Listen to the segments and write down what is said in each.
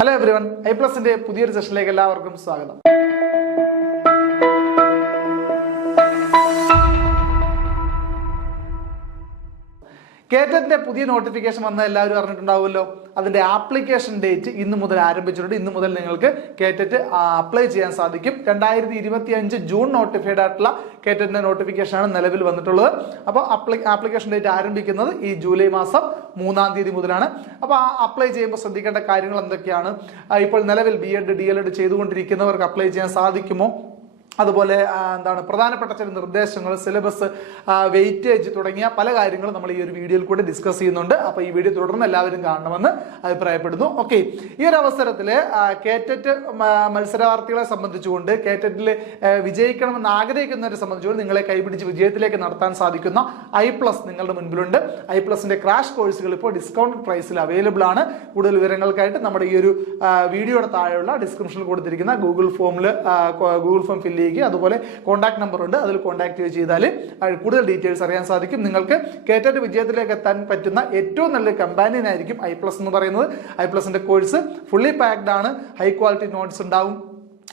Hello everyone, ഐപ്ലസിന്റെ പുതിയൊരു സെഷനിലേക്ക് എല്ലാവർക്കും സ്വാഗതം. കേറ്ററ്റിന്റെ പുതിയ നോട്ടിഫിക്കേഷൻ വന്ന എല്ലാവരും അറിഞ്ഞിട്ടുണ്ടാവുമല്ലോ. അതിന്റെ ആപ്ലിക്കേഷൻ ഡേറ്റ് ഇന്ന് മുതൽ ആരംഭിച്ചിട്ടുണ്ട്. ഇന്ന് മുതൽ നിങ്ങൾക്ക് കേറ്ററ്റ് അപ്ലൈ ചെയ്യാൻ സാധിക്കും. 2025 ജൂൺ നോട്ടിഫൈഡ് ആയിട്ടുള്ള കേറ്ററ്റിന്റെ നോട്ടിഫിക്കേഷൻ ആണ് നിലവിൽ വന്നിട്ടുള്ളത്. അപ്പോൾ ആപ്ലിക്കേഷൻ ഡേറ്റ് ആരംഭിക്കുന്നത് ഈ ജൂലൈ മാസം 3-ാം തീയതി മുതലാണ്. അപ്പോൾ അപ്ലൈ ചെയ്യുമ്പോൾ ശ്രദ്ധിക്കേണ്ട കാര്യങ്ങൾ എന്തൊക്കെയാണ്? ഇപ്പോൾ നിലവിൽ BEd DLed ചെയ്തുകൊണ്ടിരിക്കുന്നവർക്ക് അപ്ലൈ ചെയ്യാൻ സാധിക്കുമോ? അതുപോലെ പ്രധാനപ്പെട്ട ചില നിർദ്ദേശങ്ങൾ, സിലബസ്, വെയിറ്റേജ് തുടങ്ങിയ പല കാര്യങ്ങളും നമ്മൾ ഈ ഒരു വീഡിയോയിൽ കൂടെ ഡിസ്കസ് ചെയ്യുന്നുണ്ട്. അപ്പോൾ ഈ വീഡിയോ തുടർന്ന് എല്ലാവരും കാണണമെന്ന് അഭിപ്രായപ്പെടുന്നു. ഓക്കെ, ഈ ഒരു അവസരത്തിൽ കേറ്ററ്റ് മത്സരാർത്ഥികളെ സംബന്ധിച്ചുകൊണ്ട്, കേറ്ററ്റിൽ വിജയിക്കണമെന്ന് ആഗ്രഹിക്കുന്നവരെ സംബന്ധിച്ചുകൊണ്ട് നിങ്ങളെ കൈപിടിച്ച് വിജയത്തിലേക്ക് നടത്താൻ സാധിക്കുന്ന iPlus നിങ്ങളുടെ മുൻപിലുണ്ട്. iPlusന്റെ ക്രാഷ് കോഴ്സുകൾ ഇപ്പോൾ ഡിസ്കൗണ്ടഡ് പ്രൈസിൽ അവൈലബിൾ ആണ്. കൂടുതൽ വിവരങ്ങൾക്കായിട്ട് നമ്മുടെ ഈ ഒരു വീഡിയോയുടെ താഴെയുള്ള ഡിസ്ക്രിപ്ഷനിൽ കൊടുത്തിരിക്കുന്ന ഗൂഗിൾ ഫോം ഫില്ല് ചെയ്യുക. അതുപോലെ കോൺടാക്ട് നമ്പർ ഉണ്ട്, അതിൽ കോൺടാക്ട് ചെയ്താൽ കൂടുതൽ ഡീറ്റെയിൽസ് അറിയാൻ സാധിക്കും. നിങ്ങൾക്ക് കേറ്ററ്റ് വിജയത്തിലേക്ക് എത്താൻ പറ്റുന്ന ഏറ്റവും നല്ല കമ്പാനിയൻ ആയിരിക്കും iPlus എന്ന് പറയുന്നത്. iPlusന്റെ കോഴ്സ് ഫുള്ളി പാക്ഡ് ആണ്. ഹൈ ക്വാളിറ്റി നോട്ട്സ് ഉണ്ടാവും.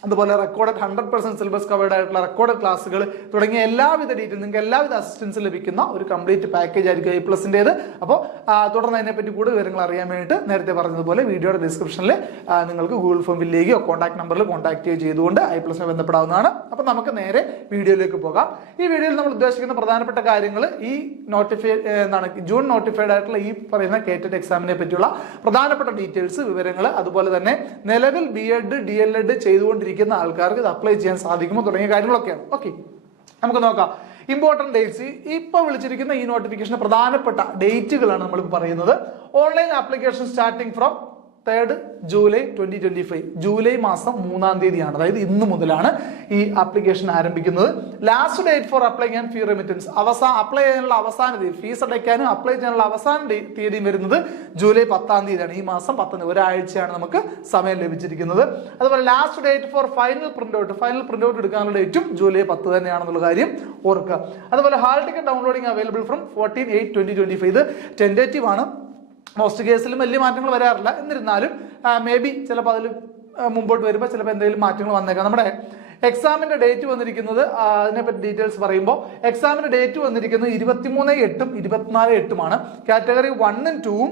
അതുപോലെ റെക്കോർഡഡ് 100% സിലബസ് കവേർഡ് ആയിട്ടുള്ള റെക്കോർഡഡ് ക്ലാസ്സുകൾ തുടങ്ങിയ എല്ലാവിധ ഡീറ്റെയിൽ, നിങ്ങൾക്ക് എല്ലാവിധ അസിസ്റ്റൻസ് ലഭിക്കുന്ന ഒരു കംപ്ലീറ്റ് പാക്കേജ് ആയിരിക്കും iPlusന്റേത്. അപ്പോൾ തുടർന്ന് അതിനെപ്പറ്റി കൂടുതൽ വിവരങ്ങൾ അറിയാൻ വേണ്ടിയിട്ട് നേരത്തെ പറഞ്ഞതുപോലെ വീഡിയോയുടെ ഡിസ്ക്രിപ്ഷനിൽ നിങ്ങൾക്ക് ഗൂഗിൾ ഫോം ഫില്ല് ചെയ്യുകയോ കോൺടാക്ട് നമ്പറിൽ കോൺടാക്ട് ചെയ്തുകൊണ്ട് iPlusനെ ബന്ധപ്പെടാവുന്നതാണ്. അപ്പോൾ നമുക്ക് നേരെ വീഡിയോയിലേക്ക് പോകാം. ഈ വീഡിയോയിൽ നമ്മൾ ഉദ്ദേശിക്കുന്ന പ്രധാനപ്പെട്ട കാര്യങ്ങൾ ഈ ജൂൺ നോട്ടിഫൈഡ് ആയിട്ടുള്ള ഈ പറയുന്ന കേറ്ററ്റ് എക്സാമിനെ പറ്റിയുള്ള പ്രധാനപ്പെട്ട ഡീറ്റെയിൽസ്, വിവരങ്ങൾ, അതുപോലെ തന്നെ നിലവിൽ BEd DLed ചെയ്തുകൊണ്ടിരിക്കുന്ന ആൾക്കാർക്ക് ഇത് അപ്ലൈ ചെയ്യാൻ സാധിക്കുമോ തുടങ്ങിയ കാര്യങ്ങളൊക്കെയാണ്. ഓക്കെ, നമുക്ക് നോക്കാം. ഇമ്പോർട്ടന്റ് ഡേറ്റ്സ്, ഇപ്പൊ വിളിച്ചിരിക്കുന്ന ഈ നോട്ടിഫിക്കേഷൻ പ്രധാനപ്പെട്ട ഡേറ്റുകളാണ് നമ്മൾ പറയുന്നത്. Online application starting from 3rd July 2025, July മാസം 3-ാം തീയതിയാണ്. അതായത് ഇന്ന് മുതലാണ് ഈ ആപ്ലിക്കേഷൻ ആരംഭിക്കുന്നത്. Last date for applying and fee remittance, apply ചെയ്യാനുള്ള അവസാന തീയതി, ഫീസ് അടയ്ക്കാനും അപ്ലൈ ചെയ്യാനുള്ള അവസാന തീയതി വരുന്നത് ജൂലൈ 10-ാം തീയതിയാണ്. ഈ മാസം 10, ഒരാഴ്ചയാണ് നമുക്ക് സമയം ലഭിച്ചിരിക്കുന്നത്. അതുപോലെ last date for final print out എടുക്കാനുള്ള ഡേറ്റും ജൂലൈ 10 തന്നെയാണെന്നുള്ള കാര്യം ഓർക്കുക. അതുപോലെ hall ticket downloading available from 14/8/2025. ഇത് ടെൻഡേറ്റീവ് ആണ്. മോസ്റ്റ് കേസിലും വലിയ മാറ്റങ്ങൾ വരാറില്ല. എന്നിരുന്നാലും മേ ബി ചിലപ്പോൾ അതിൽ മുമ്പോട്ട് വരുമ്പോൾ ചിലപ്പോൾ എന്തെങ്കിലും മാറ്റങ്ങൾ വന്നേക്കാം. നമ്മുടെ എക്സാമിന്റെ ഡേറ്റ് വന്നിരിക്കുന്നത്, അതിനെപ്പറ്റി ഡീറ്റെയിൽസ് പറയുമ്പോൾ എക്സാമിന്റെ ഡേറ്റ് വന്നിരിക്കുന്നത് 23/8-ഉം 24/8-ഉമാണ്. കാറ്റഗറി 1-ഉം 2-ഉം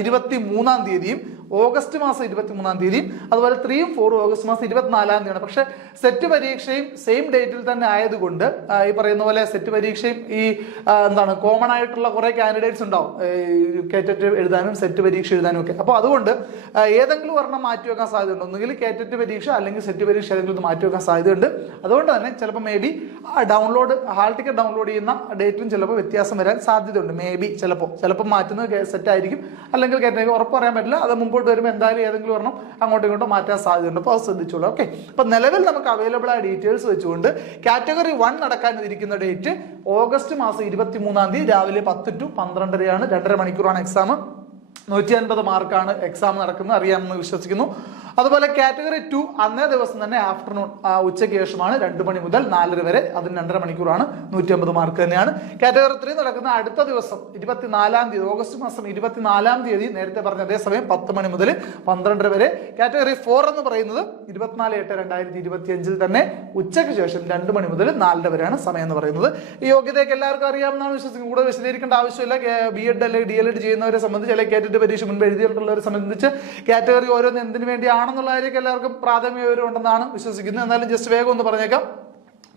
23-ാം തീയതിയും ഓഗസ്റ്റ് മാസം 23-ാം തീയതിയും, അതുപോലെ 3-ഉം 4-ഉം ഓഗസ്റ്റ് മാസം 24-ാം തീയതിയാണ്. പക്ഷെ സെറ്റ് പരീക്ഷയും സെയിം ഡേറ്റിൽ തന്നെ ആയതുകൊണ്ട് ഈ പറയുന്ന പോലെ സെറ്റ് പരീക്ഷയും ഈ കോമൺ ആയിട്ടുള്ള കുറെ കാൻഡിഡേറ്റ്സ് ഉണ്ടാവും കേറ്ററ്റ് എഴുതാനും സെറ്റ് പരീക്ഷ എഴുതാനും ഒക്കെ. അപ്പോൾ അതുകൊണ്ട് ഏതെങ്കിലും ഒരെണ്ണം മാറ്റിവെക്കാൻ സാധ്യതയുണ്ട്. ഒന്നുകിൽ കേറ്ററ്റ് പരീക്ഷ അല്ലെങ്കിൽ സെറ്റ് പരീക്ഷ ഏതെങ്കിലും മാറ്റിവെക്കാൻ സാധ്യതയുണ്ട്. അതുകൊണ്ട് തന്നെ ചിലപ്പോൾ may be hall ticket download ചെയ്യുന്ന ഡേറ്റിലും ചിലപ്പോൾ വ്യത്യാസം വരാൻ സാധ്യതയുണ്ട്. മേ ബി ചിലപ്പോൾ മാറ്റുന്നത് സെറ്റ് ആയിരിക്കും, അല്ലെങ്കിൽ കേറ്ററ്റ് ഉറപ്പ് പറയാൻ പറ്റില്ല. അത് മുമ്പോട്ട് വരുമ്പോൾ എന്തായാലും ഏതെങ്കിലും ഒരെണ്ണം അങ്ങോട്ടും ഇങ്ങോട്ടും മാറ്റാൻ സാധ്യതയുണ്ട്. അപ്പോൾ അത് ശ്രദ്ധിച്ചോളൂ. ഓക്കെ, അപ്പൊ നിലവിൽ നമുക്ക് അവൈലബിൾ ആയ ഡീറ്റെയിൽസ് വെച്ചുകൊണ്ട് കാറ്റഗറി 1 നടക്കാനിരിക്കുന്ന ഡേറ്റ് ഓഗസ്റ്റ് മാസം 23-ാം തീയതി രാവിലെ 10 to 12:30 2.5 മണിക്കൂറാണ് എക്സാം. 150 മാർക്കാണ് എക്സാം നടക്കുന്നത്, അറിയാമെന്ന് വിശ്വസിക്കുന്നു. അതുപോലെ കാറ്റഗറി 2 അന്നേ ദിവസം തന്നെ ആഫ്റ്റർനൂൺ, ഉച്ചയ്ക്ക് ശേഷമാണ് 2 മണി മുതൽ 4:30 വരെ, അതിന് 2.5 മണിക്കൂറാണ്, 150 മാർക്ക് തന്നെയാണ്. കാറ്റഗറി 3 നടക്കുന്ന അടുത്ത ദിവസം 24-ാം തീയതി, ഓഗസ്റ്റ് മാസം 24-ാം തീയതി, നേരത്തെ പറഞ്ഞ അതേസമയം 10 മണി മുതൽ 12:30 വരെ. കാറ്റഗറി 4 എന്ന് പറയുന്നത് 24/8/2025 തന്നെ ഉച്ചയ്ക്ക് ശേഷം 2 മണി മുതൽ 4:30 വരെയാണ് സമയം എന്ന് പറയുന്നത്. ഈ യോഗ്യതയൊക്കെ എല്ലാവർക്കും അറിയാമെന്നാണ് വിശ്വസിക്കുന്നത്. കൂടുതൽ വിശദീകരിക്കേണ്ട ആവശ്യമില്ല. BEd അല്ലെങ്കിൽ DLed ചെയ്യുന്നവരെ സംബന്ധിച്ച്, അല്ലെങ്കിൽ കേറ്ററ്റ് പരീക്ഷ മുൻപ് എഴുതിയിട്ടുള്ളവരെ സംബന്ധിച്ച് കാറ്റഗറി ഓരോന്ന് എന്തിനു വേണ്ടിയാണെന്നുള്ള കാര്യമൊക്കെ എല്ലാവർക്കും പ്രാഥമിക വിവരം ഉണ്ടെന്നാണ് വിശ്വസിക്കുന്നത്. എന്നാലും ജസ്റ്റ് വേഗം ഒന്ന് പറഞ്ഞേക്കാം.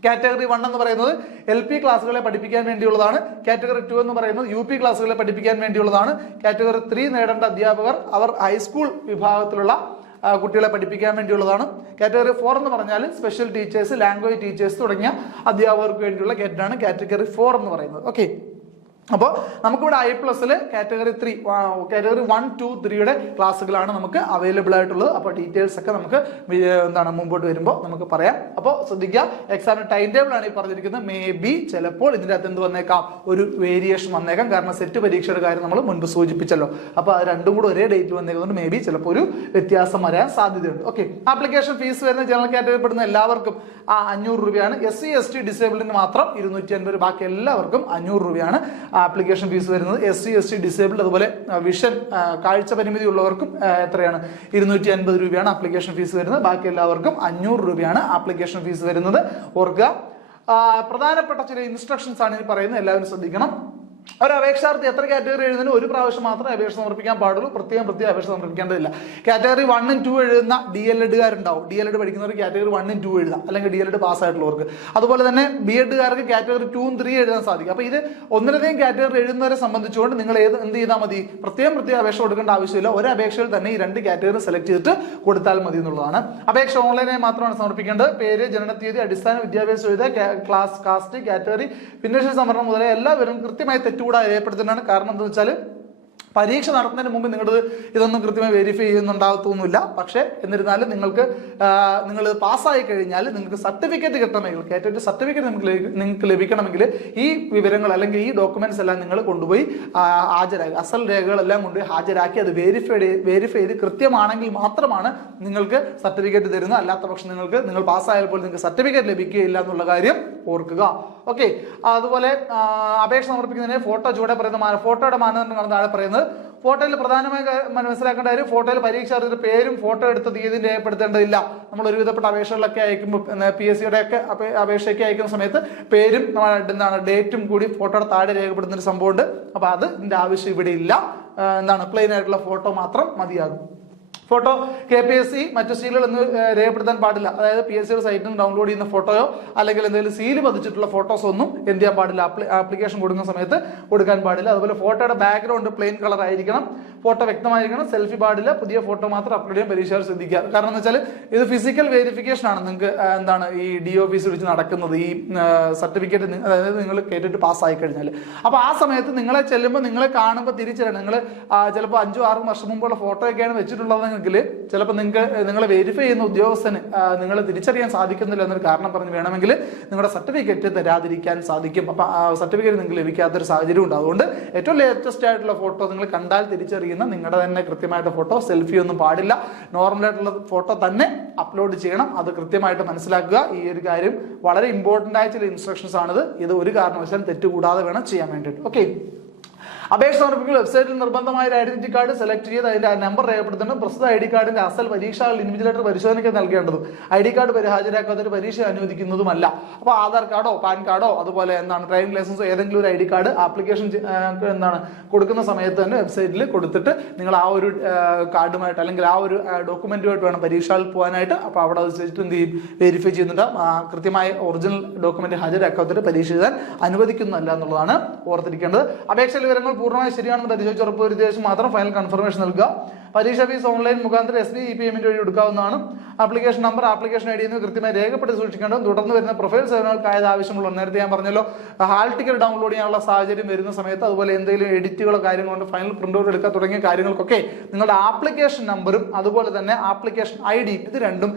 കാറ്റഗറി 1 എന്ന് പറയുന്നത് LP ക്ലാസ്സുകളെ പഠിപ്പിക്കാൻ വേണ്ടിയുള്ളതാണ്. കാറ്റഗറി 2 എന്ന് പറയുന്നത് UP ക്ലാസ്സുകളെ പഠിപ്പിക്കാൻ വേണ്ടിയുള്ളതാണ്. കാറ്റഗറി 3 നേടേണ്ട അധ്യാപകർ അവർ ഹൈസ്കൂൾ വിഭാഗത്തിലുള്ള കുട്ടികളെ പഠിപ്പിക്കാൻ വേണ്ടിയുള്ളതാണ്. കാറ്റഗറി 4 എന്ന് പറഞ്ഞാൽ സ്പെഷ്യൽ ടീച്ചേഴ്സ്, ലാംഗ്വേജ് ടീച്ചേഴ്സ് തുടങ്ങിയ അധ്യാപകർക്ക് വേണ്ടിയുള്ള കേറ്ററ്റാണ് കാറ്റഗറി 4 എന്ന് പറയുന്നത്. ഓക്കെ, അപ്പോൾ നമുക്കിവിടെ iPlusൽ കാറ്റഗറി 1, 2, 3യുടെ ക്ലാസ്സുകളാണ് നമുക്ക് അവൈലബിൾ ആയിട്ടുള്ളത്. അപ്പോൾ ഡീറ്റെയിൽസ് ഒക്കെ നമുക്ക് മുമ്പോട്ട് വരുമ്പോൾ നമുക്ക് പറയാം. അപ്പോൾ ശ്രദ്ധിക്കുക, എക്സാമിന് ടൈം ടേബിൾ ആണ് ഈ പറഞ്ഞിരിക്കുന്നത്. മേ ബി ചിലപ്പോൾ ഇതിൻ്റെ അകത്ത് എന്ത് വന്നേക്കാം, ഒരു വേരിയേഷൻ വന്നേക്കാം. കാരണം സെറ്റ് പരീക്ഷയുടെ കാര്യം നമ്മൾ മുൻപ് സൂചിപ്പിച്ചല്ലോ. അപ്പോൾ അത് രണ്ടും കൂടെ ഒരേ ഡേറ്റിൽ വന്നേക്കുന്നതുകൊണ്ട് മേ ബി ചിലപ്പോൾ ഒരു വ്യത്യാസം വരാൻ സാധ്യതയുണ്ട്. ഓക്കെ, ആപ്ലിക്കേഷൻ ഫീസ് വരുന്ന ജനറൽ കാറ്റഗറി പെടുന്ന എല്ലാവർക്കും 500 രൂപയാണ്. SC ST ഡിസേബിളിന് മാത്രം 250, ബാക്കി എല്ലാവർക്കും 500 രൂപയാണ്. ആപ്ലിക്കേഷൻ ഫീസ് വരുന്നത്. SC ST ഡിസേബിൾഡ് അതുപോലെ വിഷൻ കാഴ്ച പരിമിതി ഉള്ളവർക്കും എത്രയാണ് 250 രൂപയാണ് ആപ്ലിക്കേഷൻ ഫീസ് വരുന്നത്. ബാക്കി എല്ലാവർക്കും 500 രൂപയാണ് ആപ്ലിക്കേഷൻ ഫീസ് വരുന്നത്. ഓർക്കുക, പ്രധാനപ്പെട്ട ചില ഇൻസ്ട്രക്ഷൻസ് ആണ് ഇനി പറയുന്നത്, എല്ലാവരും ശ്രദ്ധിക്കണം. ഒരു അപേക്ഷാർത്ഥി എത്ര കാറ്റഗറി എഴുതുന്നതിന് ഒരു പ്രാവശ്യം മാത്രമേ അപേക്ഷ സമർപ്പിക്കാൻ പാടുള്ളൂ. പ്രത്യേകം അപേക്ഷ സമർപ്പിക്കേണ്ടതില്ല. കാറ്റഗറി 1 and 2 എഴുതുന്ന DLEDകാരുണ്ടാവും. DLED പഠിക്കുന്നവർ കാറ്റഗറി 1 and 2 എഴുതാം, അല്ലെങ്കിൽ DLED പാസ്സായിട്ടുള്ളവർക്ക്. അതുപോലെ തന്നെ BEdകാർക്ക് കാറ്റഗറി 2 and 3 എഴുതാൻ സാധിക്കും. അപ്പോൾ ഇത് ഒന്നിലധികം കാറ്റഗറി എഴുതുന്നവരെ സംബന്ധിച്ചുകൊണ്ട് നിങ്ങൾ എന്ത് ചെയ്താൽ മതി, പ്രത്യേകം അപേക്ഷ കൊടുക്കേണ്ട ആവശ്യമില്ല. ഒരു അപേക്ഷയിൽ തന്നെ ഈ 2 കാറ്റഗറി സെലക്ട് ചെയ്തിട്ട് കൊടുത്താൽ മതി എന്നുള്ളതാണ്. അപേക്ഷ ഓൺലൈനായി മാത്രമാണ് സമർപ്പിക്കേണ്ടത്. പേര്, ജനനത്തീയതി, അടിസ്ഥാന വിദ്യാഭ്യാസ യോഗ്യത, ക്ലാസ്, കാസ്റ്റ്, കാറ്റഗറി, ഭിന്നശേഷി സംവരണം മുതലായ എല്ലാവരും കൃത്യമായി തെറ്റുകൂടാതെ രേഖപ്പെടുത്തുന്നതാണ്. കാരണം എന്താ വെച്ചാൽ പരീക്ഷ നടത്തുന്നതിന് മുമ്പ് നിങ്ങളുടെ ഇതൊന്നും കൃത്യമായി വെരിഫൈ ചെയ്യുന്നുണ്ടാകത്തൊന്നുമില്ല. പക്ഷേ എന്നിരുന്നാലും നിങ്ങൾ പാസ്സായി കഴിഞ്ഞാൽ നിങ്ങൾക്ക് സർട്ടിഫിക്കറ്റ് കിട്ടണമെങ്കിൽ, കേറ്ററ്റ് സർട്ടിഫിക്കറ്റ് നിങ്ങൾക്ക് ലഭിക്കണമെങ്കിൽ ഈ വിവരങ്ങൾ അല്ലെങ്കിൽ ഈ ഡോക്യുമെന്റ്സ് എല്ലാം നിങ്ങൾ കൊണ്ടുപോയി ഹാജരാക്കി, അസൽ രേഖകളെല്ലാം കൊണ്ടുപോയി ഹാജരാക്കി അത് വെരിഫൈ ചെയ്ത് കൃത്യമാണെങ്കിൽ മാത്രമാണ് നിങ്ങൾക്ക് സർട്ടിഫിക്കറ്റ് തരുന്നത്. അല്ലാത്ത പക്ഷം നിങ്ങൾ പാസ്സായപ്പോൾ നിങ്ങൾക്ക് സർട്ടിഫിക്കറ്റ് ലഭിക്കുകയില്ല എന്നുള്ള കാര്യം ഓർക്കുക. ഓക്കെ, അതുപോലെ അപേക്ഷ സമർപ്പിക്കുന്നതിന് ഫോട്ടോ ചുവടെ പറയുന്ന ഫോട്ടോയുടെ മാനദണ്ഡങ്ങളാണ് താഴെ പറയുന്നത്. ഫോട്ടോയിൽ പ്രധാനമായി മനസ്സിലാക്കേണ്ട കാര്യം, ഫോട്ടോയിൽ പരീക്ഷാർത്ഥിയുടെ പേരും ഫോട്ടോ എടുത്ത തീയതിയും രേഖപ്പെടുത്തേണ്ടതില്ല. നമ്മൾ ഒരുവിധപ്പെട്ട അപേക്ഷകളൊക്കെ അയക്കുമ്പോൾ PSCയുടെ ഒക്കെ അപേക്ഷയ്ക്ക് അയക്കുന്ന സമയത്ത് പേരും ഡേറ്റും കൂടി ഫോട്ടോയുടെ താഴെ രേഖപ്പെടുത്തുന്ന ഒരു സംഭവമുണ്ട്. അപ്പോൾ ഇതിന്റെ ആവശ്യം ഇവിടെ ഇല്ല. പ്ലെയിൻ ആയിട്ടുള്ള ഫോട്ടോ മാത്രം മതിയാകും. ഫോട്ടോ KPSC മറ്റു സീലുകളൊന്നും രേഖപ്പെടുത്താൻ പാടില്ല. അതായത് PSCയുടെ സൈറ്റിൽ നിന്ന് ഡൗൺലോഡ് ചെയ്യുന്ന ഫോട്ടോയോ അല്ലെങ്കിൽ എന്തെങ്കിലും സീല് പതിച്ചിട്ടുള്ള ഫോട്ടോസ് ഒന്നും എന്ത് ചെയ്യാൻ പാടില്ല, ആപ്ലിക്കേഷൻ കൊടുക്കുന്ന സമയത്ത് കൊടുക്കാൻ പാടില്ല. അതുപോലെ ഫോട്ടോയുടെ ബാക്ക്ഗ്രൗണ്ട് പ്ലെയിൻ കളർ ആയിരിക്കണം, ഫോട്ടോ വ്യക്തമായിരിക്കണം, സെൽഫി പാടില്ല, പുതിയ ഫോട്ടോ മാത്രം അപ്ലോഡ് ചെയ്യാൻ പരീക്ഷകൾ ശ്രദ്ധിക്കുക. കാരണം എന്ന് വെച്ചാൽ ഇത് ഫിസിക്കൽ വെരിഫിക്കേഷൻ ആണ് നിങ്ങൾക്ക് ഈ DO ഓഫീസിൽ വെച്ച് നടക്കുന്നത്. ഈ സർട്ടിഫിക്കറ്റ് അതായത് നിങ്ങൾ കേട്ടിട്ട് പാസ്സായി കഴിഞ്ഞാൽ, അപ്പോൾ ആ സമയത്ത് നിങ്ങളെ ചെല്ലുമ്പോൾ നിങ്ങളെ കാണുമ്പോൾ തിരിച്ചറിയണം. നിങ്ങൾ ചിലപ്പോൾ 5-6 വർഷം മുമ്പുള്ള ഫോട്ടോ ഒക്കെയാണ് വെച്ചിട്ടുള്ളത്. ചിലപ്പോൾ നിങ്ങളെ വെരിഫൈ ചെയ്യുന്ന ഉദ്യോഗസ്ഥന് നിങ്ങളെ തിരിച്ചറിയാൻ സാധിക്കുന്നില്ല എന്നൊരു കാരണം പറഞ്ഞ് വേണമെങ്കിൽ നിങ്ങളുടെ സർട്ടിഫിക്കറ്റ് തരാതിരിക്കാൻ സാധിക്കും. അപ്പൊ സർട്ടിഫിക്കറ്റ് നിങ്ങൾക്ക് ലഭിക്കാത്തൊരു സാഹചര്യം ഉണ്ട്. അതുകൊണ്ട് ഏറ്റവും ലേറ്റസ്റ്റ് ആയിട്ടുള്ള ഫോട്ടോ നിങ്ങൾ കണ്ടാൽ തിരിച്ചറിയുന്ന നിങ്ങളുടെ തന്നെ കൃത്യമായിട്ട് ഫോട്ടോ, സെൽഫി ഒന്നും പാടില്ല. നോർമൽ ആയിട്ടുള്ള ഫോട്ടോ തന്നെ അപ്ലോഡ് ചെയ്യണം. അത് കൃത്യമായിട്ട് മനസ്സിലാക്കുക. ഈ ഒരു കാര്യം വളരെ ഇമ്പോർട്ടന്റ് ആയ ചില ഇൻസ്ട്രക്ഷൻസ് ആണിത്. ഇത് ഒരു കാരണവശാലും തെറ്റുകൂടാതെ വേണം ചെയ്യാൻ വേണ്ടിയിട്ട്. ഓക്കെ, അപേക്ഷ സമർപ്പിക്കുന്ന വെബ്സൈറ്റിൽ നിർബന്ധമായ ഒരു ഐഡന്റിറ്റി കാർഡ് സെലക്ട് ചെയ്ത് അതിന്റെ നമ്പർ രേഖപ്പെടുത്തുന്നത്. പ്രസ്തുത ID കാർഡിന്റെ അസൽ പരീക്ഷാ ഇൻവിജിലേറ്റർ പരിശോധനയ്ക്ക് നൽകേണ്ടതും ID കാർഡ് ഹാജരാക്കാത്തൊരു പരീക്ഷ അനുവദിക്കുന്നതുമല്ല. അപ്പോൾ ആധാർ കാർഡോ പാൻ കാർഡോ അതുപോലെ ഡ്രൈവിംഗ് ലൈസൻസോ ഏതെങ്കിലും ഒരു ID കാർഡ് ആപ്ലിക്കേഷൻ കൊടുക്കുന്ന സമയത്ത് തന്നെ വെബ്സൈറ്റിൽ കൊടുത്തിട്ട് നിങ്ങൾ ആ ഒരു കാർഡുമായിട്ട് അല്ലെങ്കിൽ ആ ഒരു ഡോക്യുമെന്റുമായിട്ട് വേണം പരീക്ഷയിൽ പോകാനായിട്ട്. അപ്പോൾ അവിടെ വെച്ചിട്ട് എന്ത് ചെയ്യും, വെരിഫൈ ചെയ്യുന്നുണ്ട്. കൃത്യമായ ഒറിജിനൽ ഡോക്യുമെന്റ് ഹാജരാക്കാത്തൊരു പരീക്ഷ എഴുതാൻ അനുവദിക്കുന്നതല്ല എന്നുള്ളതാണ് ഓർത്തിരിക്കേണ്ടത്. അപേക്ഷ വിവരങ്ങൾ പൂർണ്ണമായി ശരിയാണെന്ന് പരിശോധിച്ച് ഉറപ്പുവരുത്തിയ ശേഷം മാത്രം ഫൈനൽ കൺഫർമേഷൻ നൽകുക. പരീക്ഷ ഫീസ് ഓൺലൈൻ മുഖാന്തരം SBI പേയ്മെന്റ് വഴി എടുക്കാവുന്നതാണ്. ആപ്ലിക്കേഷൻ നമ്പർ, ആപ്ലിക്കേഷൻ ID എന്നിവ കൃത്യമായി രേഖപ്പെടുത്തി സൂക്ഷിക്കേണ്ടതും തുടർന്ന് വരുന്ന പ്രൊഫൈൽ സേവനങ്ങൾക്കായത് ആവശ്യമുള്ള, നേരത്തെ ഞാൻ പറഞ്ഞല്ലോ, ഹാൾ ടിക്കറ്റ് ഡൗൺലോഡ് ചെയ്യാനുള്ള സാഹചര്യം വരുന്ന സമയത്ത് അതുപോലെ എന്തെങ്കിലും എഡിറ്റുകളോ കാര്യങ്ങളോ ഫൈനൽ പ്രിന്റ് ഔട്ട് എടുക്കുക തുടങ്ങിയ കാര്യങ്ങൾക്കൊക്കെ നിങ്ങളുടെ ആപ്ലിക്കേഷൻ നമ്പറും അതുപോലെ തന്നെ ആപ്ലിക്കേഷൻ ID ഇത് രണ്ടും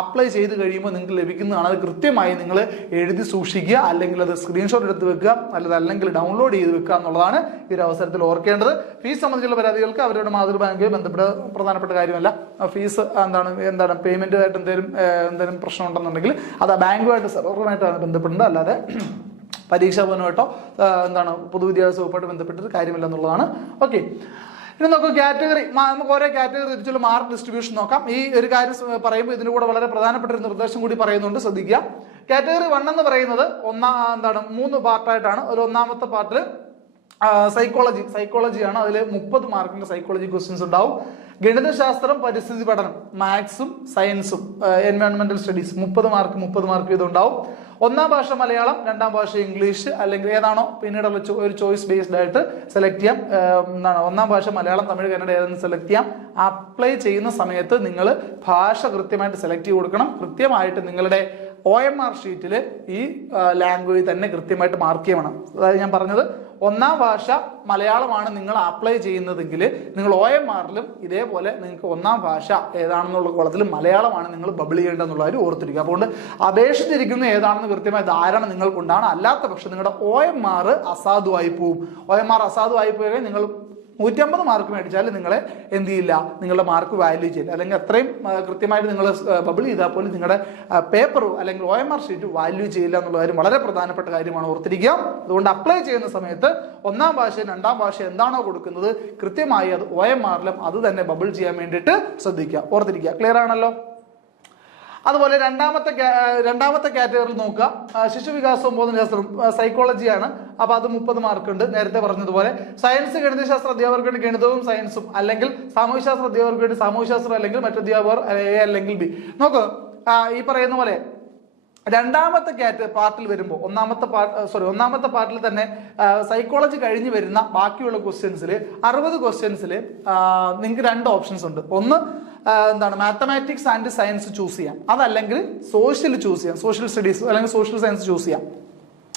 അപ്ലൈ ചെയ്ത് കഴിയുമ്പോൾ നിങ്ങൾക്ക് ലഭിക്കുന്നതാണ്. അത് കൃത്യമായി നിങ്ങൾ എഴുതി സൂക്ഷിക്കുക, അല്ലെങ്കിൽ അത് സ്ക്രീൻഷോട്ട് എടുത്ത് വെക്കുക, അല്ലെങ്കിൽ ഡൗൺലോഡ് ചെയ്ത് വെക്കുക എന്നുള്ളതാണ് ഈ ഒരു അവസരത്തിൽ ഓർക്കേണ്ടത്. ഫീസ് സംബന്ധിച്ചുള്ള പരാതികൾക്ക് അവരുടെ മാതൃബാങ്കുമായി ബന്ധപ്പെട്ട പ്രധാനപ്പെട്ട കാര്യമല്ല. ഫീസ് എന്താണ് പേയ്മെന്റുമായിട്ട് എന്തെങ്കിലും പ്രശ്നം ഉണ്ടെന്നുണ്ടെങ്കിൽ അത് ആ ബാങ്കുമായിട്ട് സെർവറുമായിട്ടാണ് ബന്ധപ്പെടേണ്ടത്, അല്ലാതെ പരീക്ഷാ ഭവനുമായിട്ടോ പൊതുവിദ്യാഭ്യാസ വകുപ്പായിട്ട് ബന്ധപ്പെട്ടിട്ട് കാര്യമില്ല എന്നുള്ളതാണ്. ഓക്കെ, ഇനി നമുക്ക് കാറ്റഗറി, നമുക്ക് ഓരോ കാറ്റഗറി തിരിച്ചുള്ള മാർക്ക് ഡിസ്ട്രിബ്യൂഷൻ നോക്കാം. ഈ ഒരു കാര്യം പറയുമ്പോൾ ഇതിന്റെ കൂടെ വളരെ പ്രധാനപ്പെട്ട ഒരു നിർദ്ദേശം കൂടി പറയുന്നുണ്ട്, ശ്രദ്ധിക്കുക. കാറ്റഗറി 1 എന്ന് പറയുന്നത് 3 പാർട്ടായിട്ടാണ്. ഒരു ഒന്നാമത്തെ പാർട്ടിൽ സൈക്കോളജിയാണ്. അതിൽ 30 മാർക്കിന്റെ സൈക്കോളജി ക്വസ്റ്റ്യൻസ് ഉണ്ടാവും. ഗണിതശാസ്ത്രം, പരിസ്ഥിതി പഠനം, മാത്സും സയൻസും, എൻവയോൺമെന്റൽ സ്റ്റഡീസ് 30 മാർക്ക് വീതം ഉണ്ടാവും. ഒന്നാം ഭാഷ മലയാളം, രണ്ടാം ഭാഷ ഇംഗ്ലീഷ്, അല്ലെങ്കിൽ ഏതാണോ പിന്നീടുള്ള ഒരു ചോയ്സ് ബേസ്ഡ് ആയിട്ട് സെലക്ട് ചെയ്യാം. ഒന്നാം ഭാഷ മലയാളം, തമിഴ്, കന്നഡ ഏതെന്ന് സെലക്ട് ചെയ്യാം. അപ്ലൈ ചെയ്യുന്ന സമയത്ത് നിങ്ങൾ ഭാഷ കൃത്യമായിട്ട് സെലക്ട് ചെയ്ത് കൊടുക്കണം. കൃത്യമായിട്ട് നിങ്ങളുടെ OMR ഷീറ്റിൽ ഈ ലാംഗ്വേജ് തന്നെ കൃത്യമായിട്ട് മാർക്ക് ചെയ്യണം. അതായത് ഞാൻ പറഞ്ഞത്, ഒന്നാം ഭാഷ മലയാളമാണ് നിങ്ങൾ അപ്ലൈ ചെയ്യുന്നതെങ്കിൽ നിങ്ങൾ OMRലും ഇതേപോലെ നിങ്ങൾക്ക് ഒന്നാം ഭാഷ ഏതാണെന്നുള്ള കോളത്തിൽ മലയാളമാണ് നിങ്ങൾ ബബിൾ ചെയ്യേണ്ടതെന്നുള്ള കാര്യം ഓർത്തിരിക്കുക. അതുകൊണ്ട് അപേക്ഷിച്ചിരിക്കുന്ന ഏതാണെന്ന് കൃത്യമായ ധാരണ നിങ്ങൾക്കുണ്ടാണ്. അല്ലാത്ത പക്ഷം നിങ്ങളുടെ OMR അസാധുവായി പോവും. OMR അസാധുവായി പോയാൽ നിങ്ങൾ 150 മാർക്ക് മേടിച്ചാൽ നിങ്ങളെ എന്ത് ചെയ്യില്ല, നിങ്ങളുടെ മാർക്ക് വാല്യൂ ചെയ്യില്ല. അല്ലെങ്കിൽ അത്രയും കൃത്യമായിട്ട് നിങ്ങൾ ബബിൾ ചെയ്താൽ പോലും നിങ്ങളുടെ പേപ്പറോ അല്ലെങ്കിൽ OMR ഷീറ്റ് വാല്യൂ ചെയ്യില്ല എന്നുള്ള കാര്യം വളരെ പ്രധാനപ്പെട്ട കാര്യമാണ്, ഓർത്തിരിക്കുക. അതുകൊണ്ട് അപ്ലൈ ചെയ്യുന്ന സമയത്ത് 1ാം ഭാഷ 2ാം ഭാഷ എന്താണോ കൊടുക്കുന്നത് കൃത്യമായി അത് OMR-ലും അത് തന്നെ ബബിൾ ചെയ്യാൻ വേണ്ടിയിട്ട് ശ്രദ്ധിക്കുക, ഓർത്തിരിക്കുക. ക്ലിയർ ആണല്ലോ? അതുപോലെ രണ്ടാമത്തെ കാറ്റഗറിയിൽ നോക്കുക, ശിശുവികാസവും ബോധനശാസ്ത്രവും സൈക്കോളജിയാണ്. അപ്പൊ അത് 30 മാർക്ക് ഉണ്ട്. നേരത്തെ പറഞ്ഞതുപോലെ സയൻസ് ഗണിതശാസ്ത്ര അധ്യാപകർക്ക് വേണ്ടി ഗണിതവും സയൻസും, അല്ലെങ്കിൽ സാമൂഹ്യശാസ്ത്ര അധ്യാപകർക്ക് വേണ്ടി സാമൂഹ്യശാസ്ത്രം, അല്ലെങ്കിൽ മറ്റധ്യാപകർ A അല്ലെങ്കിൽ B. നോക്ക്, ഈ പറയുന്ന പോലെ രണ്ടാമത്തെ പാർട്ടിൽ വരുമ്പോൾ ഒന്നാമത്തെ പാർട്ടിൽ തന്നെ സൈക്കോളജി കഴിഞ്ഞ് വരുന്ന ബാക്കിയുള്ള ക്വസ്റ്റ്യൻസിൽ 60 ക്വസ്റ്റ്യൻസിൽ നിങ്ങൾക്ക് 2 ഓപ്ഷൻസ് ഉണ്ട്. ഒന്ന് മാത്തമാറ്റിക്സ് ആൻഡ് സയൻസ് ചൂസ് ചെയ്യാം, അതല്ലെങ്കിൽ സോഷ്യൽ ചൂസ് ചെയ്യാം, സോഷ്യൽ സ്റ്റഡീസ് അല്ലെങ്കിൽ സോഷ്യൽ സയൻസ് ചൂസ് ചെയ്യാം.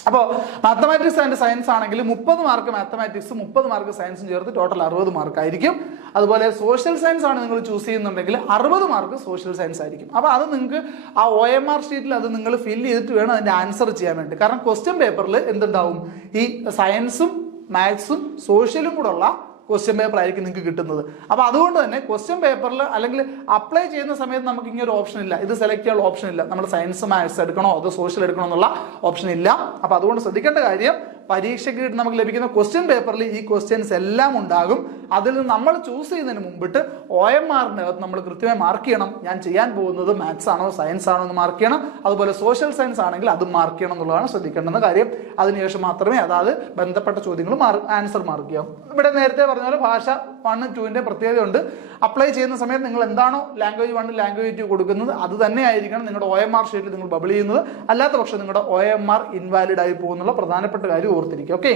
അപ്പോൾ മാത്തമാറ്റിക്സ് ആൻഡ് സയൻസ് ആണെങ്കിൽ 30 മാർക്ക് മാത്തമാറ്റിക്സും 30 മാർക്ക് സയൻസും ചേർത്ത് ടോട്ടൽ 60 മാർക്ക് ആയിരിക്കും. അതുപോലെ സോഷ്യൽ സയൻസ് ആണ് നിങ്ങൾ ചൂസ് ചെയ്യുന്നുണ്ടെങ്കിൽ 60 മാർക്ക് സോഷ്യൽ സയൻസ് ആയിരിക്കും. അപ്പോൾ അത് നിങ്ങൾക്ക് ആ OMR ഷീറ്റിൽ അത് നിങ്ങൾ ഫില്ല് ചെയ്തിട്ട് വേണം അതിന്റെ ആൻസർ ചെയ്യാൻ വേണ്ടി. കാരണം ക്വസ്റ്റ്യൻ പേപ്പറിൽ എന്തുണ്ടാവും, ഈ സയൻസും മാത്സും സോഷ്യലും കൂടെ ഉള്ള ക്വസ്റ്റ്യൻ പേപ്പർ ആയിരിക്കും നിങ്ങൾക്ക് കിട്ടുന്നത്. അപ്പൊ അതുകൊണ്ട് തന്നെ ക്വസ്റ്റ്യൻ പേപ്പറിൽ അല്ലെങ്കിൽ അപ്ലൈ ചെയ്യുന്ന സമയത്ത് നമുക്ക് ഇങ്ങനെ ഒരു ഓപ്ഷൻ ഇല്ല, ഇത് സെലക്ട് ചെയ്യാനുള്ള ഓപ്ഷൻ ഇല്ല, നമ്മൾ സയൻസ് മാത്സ് എടുക്കണോ അതോ സോഷ്യൽ എടുക്കണോ എന്നുള്ള ഓപ്ഷൻ ഇല്ല. അപ്പൊ അതുകൊണ്ട് ശ്രദ്ധിക്കേണ്ട കാര്യം, പരീക്ഷയ്ക്ക് നമുക്ക് ലഭിക്കുന്ന ക്വസ്റ്റ്യൻ പേപ്പറിൽ ഈ ക്വസ്റ്റ്യൻസ് എല്ലാം ഉണ്ടാകും. അതിൽ നിന്ന് നമ്മൾ ചൂസ് ചെയ്യുന്നതിന് മുമ്പിട്ട് OMR-ന്റെ അകത്ത് നമ്മൾ കൃത്യമായി മാർക്ക് ചെയ്യണം, ഞാൻ ചെയ്യാൻ പോകുന്നത് മാത്സ് ആണോ സയൻസ് ആണോ എന്ന് മാർക്ക് ചെയ്യണം. അതുപോലെ സോഷ്യൽ സയൻസ് ആണെങ്കിൽ അതും മാർക്ക് ചെയ്യണം എന്നുള്ളതാണ് ശ്രദ്ധിക്കേണ്ടുന്ന കാര്യം. അതിനുശേഷം മാത്രമേ അതാത് ബന്ധപ്പെട്ട ചോദ്യങ്ങൾ ആൻസർ മാർക്ക് ചെയ്യാം. ഇവിടെ നേരത്തെ പറഞ്ഞ പോലെ ഭാഷ 1, 2ന്റെ പ്രത്യേകത ഉണ്ട്. അപ്ലൈ ചെയ്യുന്ന സമയത്ത് നിങ്ങൾ എന്താണോ ലാംഗ്വേജ് 1 ലാംഗ്വേജ് 2 കൊടുക്കുന്നത് അത് തന്നെ ആയിരിക്കണം നിങ്ങളുടെ OMR ഷീറ്റിൽ നിങ്ങൾ ബബിൾ ചെയ്യുന്നത്. അല്ലാത്ത പക്ഷം നിങ്ങളുടെ OMR ഇൻവാലിഡ് ആയി പോകുന്നുള്ള പ്രധാനപ്പെട്ട കാര്യം ഓർത്തിരിക്കുക. ഓക്കെ.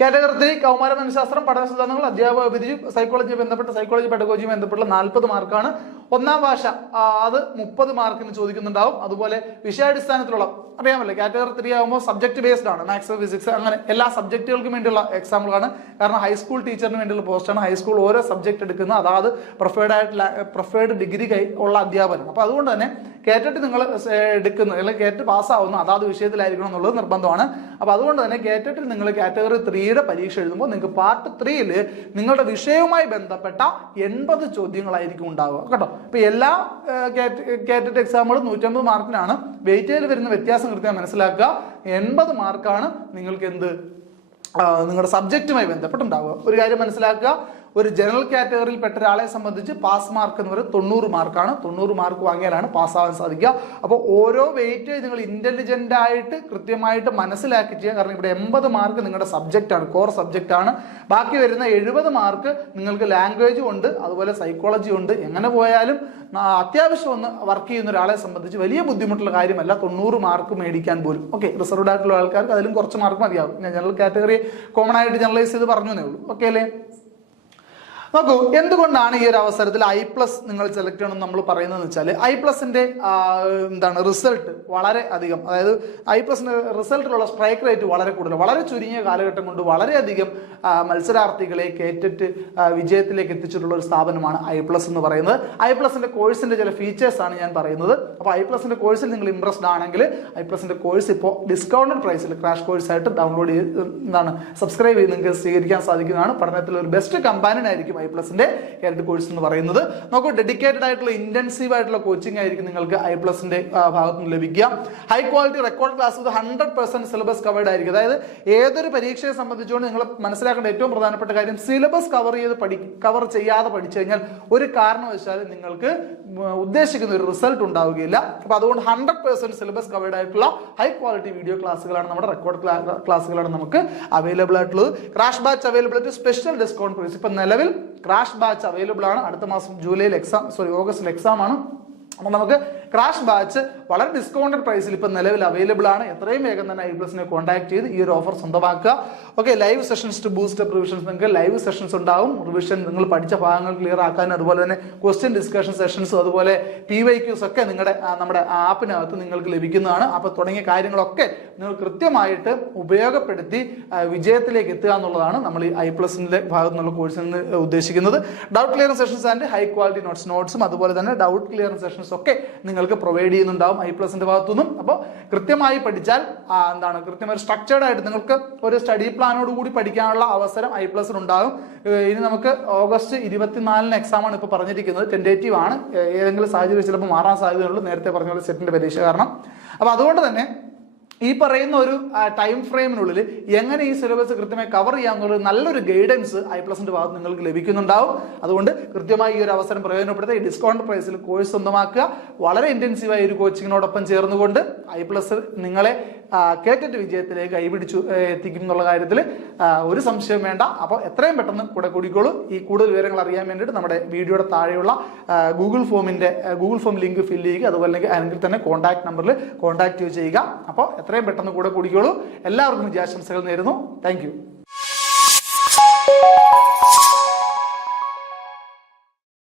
കാറ്റഗറി 3 കൗമാര മനഃശാസ്ത്രം, പഠന സിദ്ധാന്തങ്ങൾ, അധ്യാപക വിധി, സൈക്കോളജി ബന്ധപ്പെട്ട സൈക്കോളജി പെഡഗോജിയുമായി ബന്ധപ്പെട്ട 40 മാർക്കാണ്. 1ാം ഭാഷ അത് 30 മാർക്കിന് ചോദിക്കുന്നുണ്ടാവും. അതുപോലെ വിഷയാടിസ്ഥാനത്തിലുള്ള അറിയാമല്ലോ, കാറ്റഗറി 3 ആകുമ്പോൾ സബ്ജക്ട് ബേസ്ഡ് ആണ്, മാത്സ് ഫിസിക്സ് അങ്ങനെ എല്ലാ സബ്ജക്റ്റുകൾക്കും വേണ്ടിയുള്ള എക്സാമ്പിളാണ്. കാരണം ഹൈസ്കൂൾ ടീച്ചറിന് വേണ്ടിയുള്ള പോസ്റ്റാണ്. ഹൈസ്കൂൾ ഓരോ സബ്ജക്ട് എടുക്കുന്ന അതാത് പ്രിഫേർഡ് ഡിഗ്രി ഉള്ള അധ്യാപനം. അപ്പൊ അതുകൊണ്ട് തന്നെ കേറ്റിട്ട് നിങ്ങൾ എടുക്കുന്ന അല്ലെങ്കിൽ കേറ്റ് പാസ്സാവുന്ന അതാത് വിഷയത്തിലായിരിക്കണം എന്നുള്ളത് നിർബന്ധമാണ്. അപ്പൊ അതുകൊണ്ട് തന്നെ കേറ്റിൽ നിങ്ങൾ കാറ്റഗറി 3യുടെ പരീക്ഷ എഴുതുമ്പോൾ നിങ്ങൾക്ക് പാർട്ട് 3യിൽ നിങ്ങളുടെ വിഷയവുമായി ബന്ധപ്പെട്ട 80 ചോദ്യങ്ങളായിരിക്കും ഉണ്ടാവുക കേട്ടോ. ഇപ്പൊ എല്ലാ കേറ്ററ്റ് എക്സാമുകളും 150 മാർക്കിനാണ്. വെയിറ്റേജിൽ വരുന്ന വ്യത്യാസം കൃത്യമായി മനസ്സിലാക്കുക. 80 മാർക്കാണ് നിങ്ങൾക്ക് നിങ്ങളുടെ സബ്ജക്റ്റുമായി ബന്ധപ്പെട്ടുണ്ടാവുക. ഒരു കാര്യം മനസ്സിലാക്കുക, ഒരു ജനറൽ കാറ്റഗറിയിൽ പെട്ട ഒരാളെ സംബന്ധിച്ച് പാസ് മാർക്ക് എന്ന് പറയുന്നത് 90 മാർക്കാണ്. 90 മാർക്ക് വാങ്ങിയാലാണ് പാസ്സാവാൻ സാധിക്കുക. അപ്പോൾ ഓരോ വെയിറ്റേജ് നിങ്ങൾ ഇന്റലിജന്റ് ആയിട്ട് കൃത്യമായിട്ട് മനസ്സിലാക്കി ചെയ്യുക. കാരണം ഇവിടെ 80 മാർക്ക് നിങ്ങളുടെ സബ്ജക്റ്റ് ആണ്, കോർ സബ്ജക്റ്റ് ആണ്. ബാക്കി വരുന്ന 70 മാർക്ക് നിങ്ങൾക്ക് ലാംഗ്വേജും ഉണ്ട്, അതുപോലെ സൈക്കോളജി ഉണ്ട്. എങ്ങനെ പോയാലും അത്യാവശ്യം ഒന്ന് വർക്ക് ചെയ്യുന്ന ഒരാളെ സംബന്ധിച്ച് വലിയ ബുദ്ധിമുട്ടുള്ള കാര്യമല്ല 90 മാർക്ക് മേടിക്കാൻ പോലും. ഓക്കെ, റിസർവ്ഡ് ആയിട്ടുള്ള ആൾക്കാർക്ക് അതിലും കുറച്ച് മാർക്ക് മതിയാവും. ഞാൻ ജനറൽ കാറ്റഗറി കോമൺ ആയിട്ട് ജനറലൈസ് ചെയ്ത് പറഞ്ഞു എന്നേ ഉള്ളൂ. ഓക്കെ അല്ലേ? നോക്കൂ, എന്തുകൊണ്ടാണ് ഈ ഒരു അവസരത്തിൽ I+ നിങ്ങൾ സെലക്ട് ചെയ്യണം നമ്മൾ പറയുന്നത് വെച്ചാൽ I+ന്റെ റിസൾട്ട് വളരെ അധികം, അതായത് I+ന്റെ റിസൾട്ടിലുള്ള സ്ട്രൈക്ക് റേറ്റ് വളരെ കൂടുതൽ, വളരെ ചുരുങ്ങിയ കാലഘട്ടം കൊണ്ട് വളരെയധികം മത്സരാർത്ഥികളെ കേറ്റിട്ട് വിജയത്തിലേക്ക് എത്തിച്ചിട്ടുള്ള ഒരു സ്ഥാപനമാണ് I+ എന്ന് പറയുന്നത്. I+ന്റെ കോഴ്സിന്റെ ചില ഫീച്ചേഴ്സ് ആണ് ഞാൻ പറയുന്നത്. അപ്പോൾ I+ന്റെ കോഴ്സിൽ നിങ്ങൾ ഇംപ്രസ്ഡ് ആണെങ്കിൽ I+ന്റെ കോഴ്സ് ഇപ്പോൾ ഡിസ്കൗണ്ടഡ് പ്രൈസിൽ ക്രാഷ് കോഴ്സായിട്ട് ഡൗൺലോഡ് ചെയ്ത് സബ്സ്ക്രൈബ് ചെയ്ത് നിങ്ങൾക്ക് സ്വീകരിക്കാൻ സാധിക്കുന്നതാണ്. പഠനത്തിൽ ഒരു ബെസ്റ്റ് കമ്പാനിയൻ I+ന്റെ കേരറ്റ് കോഴ്സ് എന്ന് പറയുന്നത്. നോക്കൂ, ഡെഡിക്കേറ്റഡ് ആയിട്ടുള്ള ഇന്റൻസീവ് ആയിട്ടുള്ള കോച്ചിങ് ആയിരിക്കും നിങ്ങൾക്ക് I+ന്റെ ഭാഗത്ത് നിന്ന് ലഭിക്കുക. High quality record class with 100% syllabus covered ആയിരിക്കും. അതായത് ഏതൊരു പരീക്ഷയെ സംബന്ധിച്ചുകൊണ്ട് നിങ്ങൾ മനസ്സിലാക്കേണ്ട ഏറ്റവും പ്രധാനപ്പെട്ട കാര്യം, സിലബസ് കവർ ചെയ്യാതെ പഠിച്ചു കഴിഞ്ഞാൽ ഒരു കാരണവശാലും നിങ്ങൾക്ക് ഉദ്ദേശിക്കുന്ന ഒരു റിസൾട്ട് ഉണ്ടാവുകയില്ല. അപ്പൊ അതുകൊണ്ട് 100% സിലബസ് കവേർഡ് ആയിട്ടുള്ള ഹൈ ക്വാളിറ്റി വീഡിയോ ക്ലാസ്സുകളാണ്, നമ്മുടെ റെക്കോർഡ് ക്ലാസ്സുകളാണ് നമുക്ക് അവൈലബിൾ ആയിട്ടുള്ളത്. Crash batch availability, special discount price. ഇപ്പൊ നിലവിൽ ക്രാഷ് ബാച്ച് അവൈലബിൾ ആണ്. അടുത്ത മാസം ഓഗസ്റ്റിൽ എക്സാം ആണ്. അപ്പോൾ നമുക്ക് ക്രാഷ് ബാച്ച് വളരെ ഡിസ്കൗണ്ടഡ് പ്രൈസിൽ ഇപ്പം നിലവിൽ അവൈലബിൾ ആണ്. എത്രയും വേഗം തന്നെ I+നെ കോൺടാക്ട് ചെയ്ത് ഈ ഒരു ഓഫർ സ്വന്തമാക്കുക. Okay, live sessions to boost up revisions. നിങ്ങൾക്ക് ലൈവ് സെഷൻസ് ഉണ്ടാവും. റിവിഷൻ നിങ്ങൾ പഠിച്ച ഭാഗങ്ങൾ ക്ലിയർ ആക്കാനും, അതുപോലെ തന്നെ ക്വസ്റ്റ്യൻ ഡിസ്കഷൻ സെഷൻസും അതുപോലെ PYQs ഒക്കെ നമ്മുടെ ആപ്പിനകത്ത് നിങ്ങൾക്ക് ലഭിക്കുന്നതാണ്. അപ്പോൾ തുടങ്ങിയ കാര്യങ്ങളൊക്കെ നിങ്ങൾ കൃത്യമായിട്ട് ഉപയോഗപ്പെടുത്തി വിജയത്തിലേക്ക് എത്തുക എന്നുള്ളതാണ് നമ്മൾ ഈ I+ന്റെ ഭാഗത്തു നിന്നുള്ള കോഴ്സിൽ നിന്ന് ഉദ്ദേശിക്കുന്നത്. Doubt clearing sessions and high quality നോട്ട്സും അതുപോലെ തന്നെ ഡൗട്ട് ക്ലിയറിംഗ് സെഷൻസ് ഒക്കെ നിങ്ങൾക്ക് പ്രൊവൈഡ് ചെയ്യുന്നുണ്ടാവും I+ന്റെ ഭാഗത്തു നിന്നും. അപ്പോൾ കൃത്യമായി പഠിച്ചാൽ കൃത്യമായി സ്ട്രക്ചേർഡ് ആയിട്ട് നിങ്ങൾക്ക് ഒരു സ്റ്റഡി പ്ലാൻ പ്ലാനോടുകൂടി പഠിക്കാനുള്ള അവസരം I+ൽ ഉണ്ടാകും. ഇനി നമുക്ക് ഓഗസ്റ്റ് 24-ന് എക്സാമാണ് ഇപ്പോൾ പറഞ്ഞിരിക്കുന്നത്. ടെൻറ്റേറ്റീവ് ആണ്, ഏതെങ്കിലും സാഹചര്യം ചിലപ്പോൾ മാറാൻ സാധ്യതയുള്ളൂ, നേരത്തെ പറഞ്ഞ പോലെ സെറ്റിന്റെ പരീക്ഷ കാരണം. അപ്പോൾ അതുകൊണ്ട് തന്നെ ഈ പറയുന്ന ഒരു ടൈം ഫ്രെയിമിനുള്ളിൽ എങ്ങനെ ഈ സിലബസ് കൃത്യമായി കവർ ചെയ്യാമെന്നുള്ള നല്ലൊരു ഗൈഡൻസ് I+ന്റെ ഭാഗത്ത് നിങ്ങൾക്ക് ലഭിക്കുന്നുണ്ടാവും. അതുകൊണ്ട് കൃത്യമായി ഈ ഒരു അവസരം പ്രയോജനപ്പെടുത്തുക. ഈ ഡിസ്കൗണ്ട് പ്രൈസിൽ കോഴ്സ് സ്വന്തമാക്കുക. വളരെ ഇന്റൻസീവായ ഒരു കോച്ചിങ്ങിനോടൊപ്പം ചേർന്നുകൊണ്ട് I+ നിങ്ങളെ കേറ്ററ്റ് വിജയത്തിലേക്ക് കൈപിടിച്ചു എത്തിക്കും എന്നുള്ള കാര്യത്തിൽ ഒരു സംശയം വേണ്ട. അപ്പോൾ എത്രയും പെട്ടെന്ന് കൂടെ കൂടിക്കോളൂ. ഈ കൂടുതൽ വിവരങ്ങൾ അറിയാൻ വേണ്ടിയിട്ട് നമ്മുടെ വീഡിയോയുടെ താഴെയുള്ള ഗൂഗിൾ ഫോം ലിങ്ക് ഫില്ല് ചെയ്യുക. അതുപോലെ അല്ലെങ്കിൽ തന്നെ കോൺടാക്ട് നമ്പറിൽ കോൺടാക്ട് ചെയ്യുക. അപ്പോൾ എത്രയും പെട്ടെന്ന് കൂടെ കൂടിക്കോളൂ. എല്ലാവർക്കും വിജയാശംസകൾ നേരുന്നു. Thank you.